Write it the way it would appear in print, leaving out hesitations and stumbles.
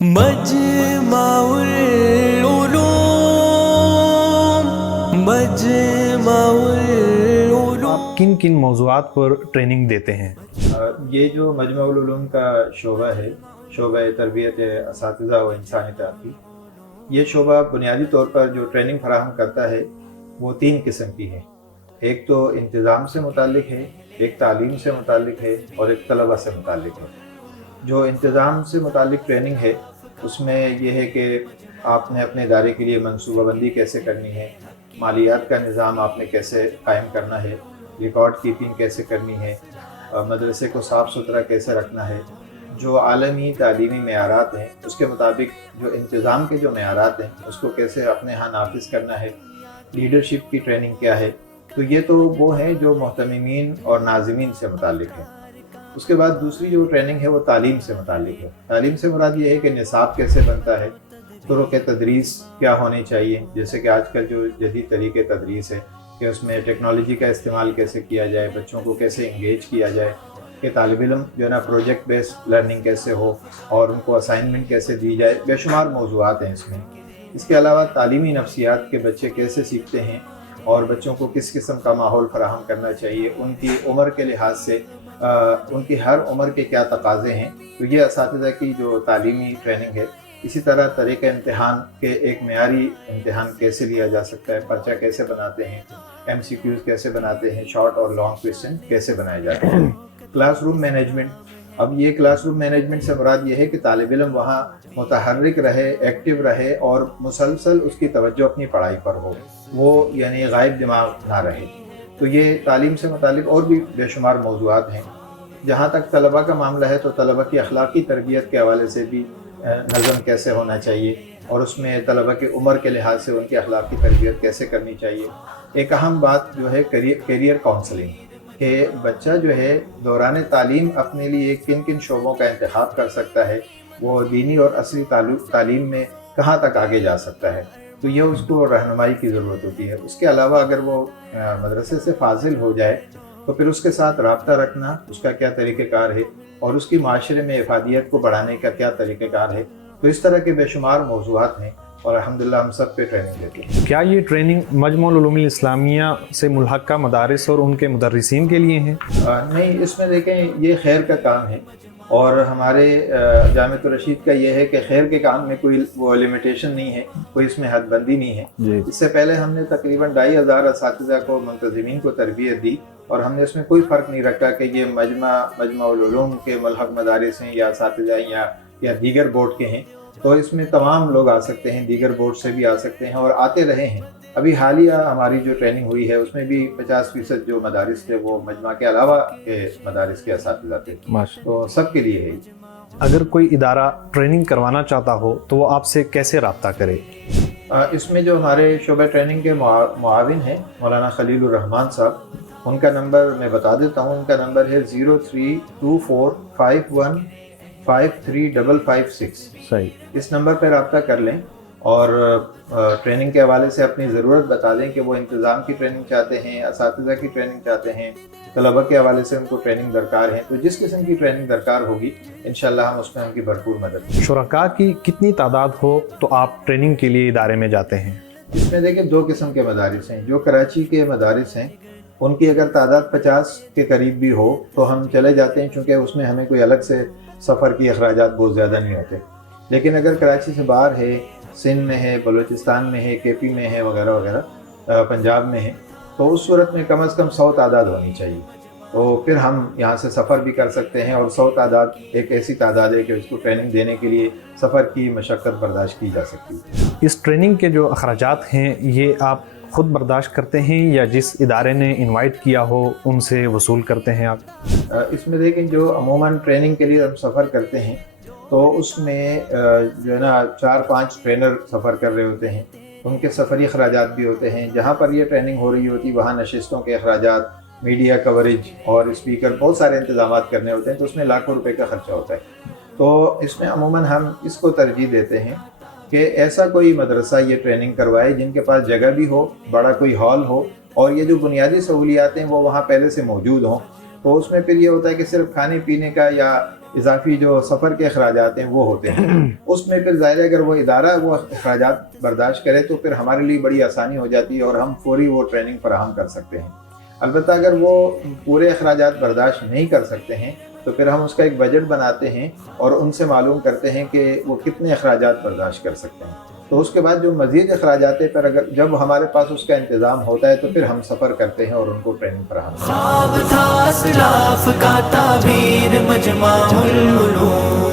مجمع العلوم آپ کن کن موضوعات پر ٹریننگ دیتے ہیں؟ یہ جو مجمع العلوم کا شعبہ ہے، شعبہ تربیت اساتذہ و انسانی ترقی، یہ شعبہ بنیادی طور پر جو ٹریننگ فراہم کرتا ہے وہ 3 قسم کی ہے۔ ایک تو انتظام سے متعلق ہے، ایک تعلیم سے متعلق ہے اور ایک طلبہ سے متعلق ہے۔ جو انتظام سے متعلق ٹریننگ ہے اس میں یہ ہے کہ آپ نے اپنے ادارے کے لیے منصوبہ بندی کیسے کرنی ہے، مالیات کا نظام آپ نے کیسے قائم کرنا ہے، ریکارڈ کیپنگ کیسے کرنی ہے، مدرسے کو صاف ستھرا کیسے رکھنا ہے، جو عالمی تعلیمی معیارات ہیں اس کے مطابق جو انتظام کے جو معیارات ہیں اس کو کیسے اپنے ہاں نافذ کرنا ہے، لیڈرشپ کی ٹریننگ کیا ہے۔ تو یہ تو وہ ہیں جو محتممین اور ناظمین سے متعلق ہے۔ اس کے بعد دوسری جو ٹریننگ ہے وہ تعلیم سے متعلق ہے۔ تعلیم سے مراد یہ ہے کہ نصاب کیسے بنتا ہے، طرق تدریس کیا ہونی چاہیے، جیسے کہ آج کل جو جدید طریقے تدریس ہے کہ اس میں ٹیکنالوجی کا استعمال کیسے کیا جائے، بچوں کو کیسے انگیج کیا جائے، کہ طالب علم جو ہے نا پروجیکٹ بیس لرننگ کیسے ہو اور ان کو اسائنمنٹ کیسے دی جائے، بے شمار موضوعات ہیں اس میں۔ اس کے علاوہ تعلیمی نفسیات کے بچے کیسے سیکھتے ہیں اور بچوں کو کس قسم کا ماحول فراہم کرنا چاہیے، ان کی عمر کے لحاظ سے ان کی ہر عمر کے کیا تقاضے ہیں، تو یہ اساتذہ کی جو تعلیمی ٹریننگ ہے۔ اسی طرح طریقہ امتحان کے ایک معیاری امتحان کیسے لیا جا سکتا ہے، پرچہ کیسے بناتے ہیں، MCQs کیسے بناتے ہیں، شارٹ اور لانگ کویسچن کیسے بنائے جاتے ہیں۔ کلاس روم مینجمنٹ، اب یہ کلاس روم مینجمنٹ سے مراد یہ ہے کہ طالب علم وہاں متحرک رہے، ایکٹیو رہے اور مسلسل اس کی توجہ اپنی پڑھائی پر ہو، وہ یعنی غائب دماغ نہ رہے۔ تو یہ تعلیم سے متعلق اور بھی بے شمار موضوعات ہیں۔ جہاں تک طلبہ کا معاملہ ہے تو طلبہ کی اخلاقی تربیت کے حوالے سے بھی نظم کیسے ہونا چاہیے اور اس میں طلبہ کی عمر کے لحاظ سے ان کی اخلاقی تربیت کیسے کرنی چاہیے۔ ایک اہم بات جو ہے کیریئر کاؤنسلنگ، کہ بچہ جو ہے دوران تعلیم اپنے لیے کن کن شعبوں کا انتخاب کر سکتا ہے، وہ دینی اور عصری تعلیم میں کہاں تک آگے جا سکتا ہے، تو یہ اس کو رہنمائی کی ضرورت ہوتی ہے۔ اس کے علاوہ اگر وہ مدرسے سے فاضل ہو جائے تو پھر اس کے ساتھ رابطہ رکھنا، اس کا کیا طریقہ کار ہے اور اس کی معاشرے میں افادیت کو بڑھانے کا کیا طریقہ کار ہے، تو اس طرح کے بے شمار موضوعات ہیں اور الحمدللہ ہم سب پہ ٹریننگ دیتے ہیں۔ کیا یہ ٹریننگ مجمع العلوم الاسلامیہ سے ملحقہ مدارس اور ان کے مدرسین کے لیے ہیں؟ نہیں، اس میں دیکھیں یہ خیر کا کام ہے اور ہمارے جامعۃ الرشید کا یہ ہے کہ خیر کے کام میں کوئی وہ لمیٹیشن نہیں ہے، کوئی اس میں حد بندی نہیں ہے۔ اس سے پہلے ہم نے تقریباً 2500 اساتذہ کو، منتظمین کو تربیت دی اور ہم نے اس میں کوئی فرق نہیں رکھا کہ یہ مجمع العلوم کے ملحق مدارس ہیں یا اساتذہ یا دیگر بورڈ کے ہیں، تو اس میں تمام لوگ آ سکتے ہیں، دیگر بورڈ سے بھی آ سکتے ہیں اور آتے رہے ہیں۔ ابھی حالیہ ہماری جو ٹریننگ ہوئی ہے اس میں بھی 50% جو مدارس تھے وہ مجمع کے علاوہ کے مدارس کے اساتذہ تھے، تو سب کے لیے ہے۔ اگر کوئی ادارہ ٹریننگ کروانا چاہتا ہو تو وہ آپ سے کیسے رابطہ کرے؟ اس میں جو ہمارے شعبہ ٹریننگ کے معاون ہیں مولانا خلیل الرحمان صاحب، ان کا نمبر میں بتا دیتا ہوں۔ ان کا نمبر ہے 0324515356۔ صحیح، اس نمبر پہ رابطہ کر لیں اور ٹریننگ کے حوالے سے اپنی ضرورت بتا دیں کہ وہ انتظام کی ٹریننگ چاہتے ہیں، اساتذہ کی ٹریننگ چاہتے ہیں، طلبہ کے حوالے سے ان کو ٹریننگ درکار ہے، تو جس قسم کی ٹریننگ درکار ہوگی انشاءاللہ ہم اس میں ان کی بھرپور مدد کریں۔ شرکاء کی کتنی تعداد ہو تو آپ ٹریننگ کے لیے ادارے میں جاتے ہیں؟ اس میں دیکھیں 2 قسم کے مدارس ہیں۔ جو کراچی کے مدارس ہیں ان کی اگر تعداد 50 کے قریب بھی ہو تو ہم چلے جاتے ہیں، چونکہ اس میں ہمیں کوئی الگ سے سفر کی اخراجات بہت زیادہ نہیں ہوتے۔ لیکن اگر کراچی سے باہر ہے، سندھ میں ہے، بلوچستان میں ہے، KP میں ہے وغیرہ وغیرہ، پنجاب میں ہے، تو اس صورت میں کم از کم 100 تعداد ہونی چاہیے، تو پھر ہم یہاں سے سفر بھی کر سکتے ہیں۔ اور 100 تعداد ایک ایسی تعداد ہے کہ اس کو ٹریننگ دینے کے لیے سفر کی مشقت برداشت کی جا سکتی ہے۔ اس ٹریننگ کے جو اخراجات ہیں یہ آپ خود برداشت کرتے ہیں یا جس ادارے نے انوائٹ کیا ہو ان سے وصول کرتے ہیں آپ؟ اس میں دیکھیں جو عموماً ٹریننگ کے لیے ہم سفر کرتے ہیں تو اس میں جو ہے نا 4-5 ٹرینر سفر کر رہے ہوتے ہیں، ان کے سفری اخراجات بھی ہوتے ہیں۔ جہاں پر یہ ٹریننگ ہو رہی ہوتی وہاں نشستوں کے اخراجات، میڈیا کوریج اور اسپیکر، بہت سارے انتظامات کرنے ہوتے ہیں، تو اس میں لاکھوں روپے کا خرچہ ہوتا ہے۔ تو اس میں عموماً ہم اس کو ترجیح دیتے ہیں کہ ایسا کوئی مدرسہ یہ ٹریننگ کروائے جن کے پاس جگہ بھی ہو، بڑا کوئی ہال ہو اور یہ جو بنیادی سہولیات ہیں وہ وہاں پہلے سے موجود ہوں۔ تو اس میں پھر یہ ہوتا ہے کہ صرف کھانے پینے کا یا اضافی جو سفر کے اخراجات ہیں وہ ہوتے ہیں، اس میں پھر ظاہر ہے اگر وہ ادارہ وہ اخراجات برداشت کرے تو پھر ہمارے لیے بڑی آسانی ہو جاتی ہے اور ہم فوری وہ ٹریننگ فراہم کر سکتے ہیں۔ البتہ اگر وہ پورے اخراجات برداشت نہیں کر سکتے ہیں تو پھر ہم اس کا ایک بجٹ بناتے ہیں اور ان سے معلوم کرتے ہیں کہ وہ کتنے اخراجات برداشت کر سکتے ہیں۔ تو اس کے بعد جو مزید اخراجات پر اگر جب ہمارے پاس اس کا انتظام ہوتا ہے تو پھر ہم سفر کرتے ہیں اور ان کو ٹریننگ فراہم کرتے ہیں۔ خواب تھا اسلاف کا تعبیر مجمع العلوم